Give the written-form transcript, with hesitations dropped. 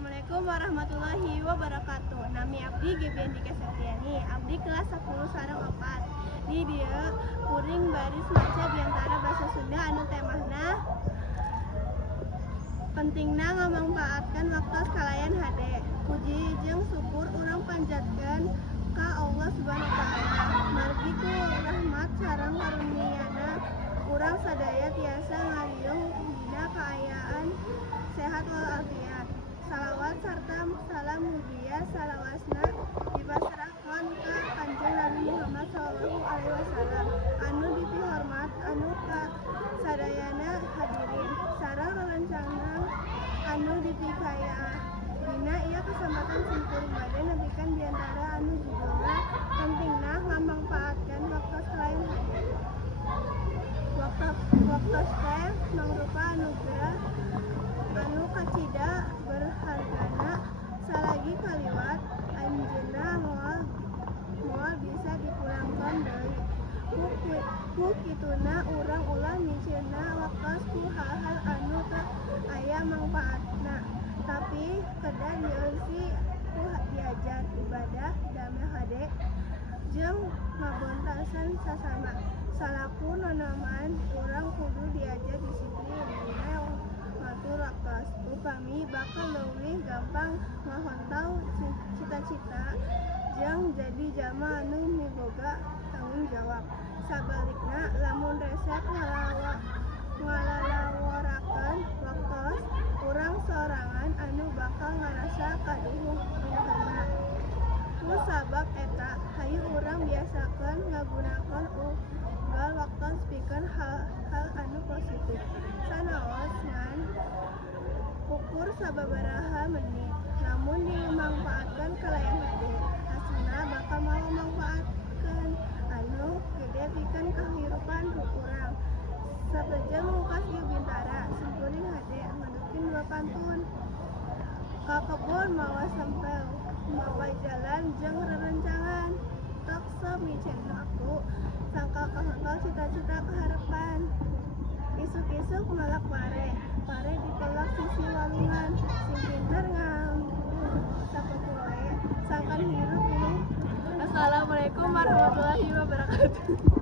Assalamualaikum warahmatullahi wabarakatuh. Nami abdi Gebian Dika Septiani. Abdi kelas 10 sareng 4. Di dieu kuring baris maca biantara basa Sunda anu temahna pentingna ngamangpaatkan waktu kalayan hade. Puji jeung syukur urang panjatkeun ka Allah Subhanahu wa taala. Margi ku rahmat sareng karunia-Na urang sadaya tiasa ngariung dina kaayaan sehat walafiat. Salawat sarta salam mugia salawasna dipasrahkeun ka Kanjeng Nabi Muhammad sallallahu alaihi wasallam anu dipihormat anu ka sadayana hadirin sareng rerencangan anu dipikaya dina ieu kesempatan singkur bade nepikeun biantara anu judulna pentingna ngamangpaatkeun waktu kalayan hade. Waktu teh mangrupa anugerah anu kacida berhargana salagi kaliwat anjeunna moal bisa dipulangkan deui. Ku kituna urang ulah miceunna waktos ku hal-hal anu teu aya mangpaatna, tapi kedah dieusi ku diajar ibadah damel hade jeung ngabontasan sasama. Salaku nonoman urang kudu diajar disiplin dina ngatur waktos upami bakal leuwih gampang ngahontau cita-cita jeung jadi jalma anu miboga tanggung jawab. Sabalikna lamun resep ngalalaworakeun waktos urang sorangan anu bakal ngarasa kaduhung ilhama. Ku sabab eta hayu urang biasakeun ngagunakeun unggal waktos pikeun hal-hal anu positif. Sanaos ngan ukur sababaraha menit, namun dimangpaatkeun kalayan hade, hasilna bakal mawa mangpaatkeun anu gede pikeun kahirupan urang. Sabeja mungkas ieu bintara, simkuring hade ngadupkeun 2 pantun. Ka kebon mawa sampel, mawa jalan jeung rerencangan. Tok samicen aku, sangka kahangkal cita-cita kaharepan. Isuk-isuk malak pare dipelak sisi walungan. Sing pinter nganggur sapopoe, sangkan hirup ini. Assalamualaikum warahmatullahi wabarakatuh.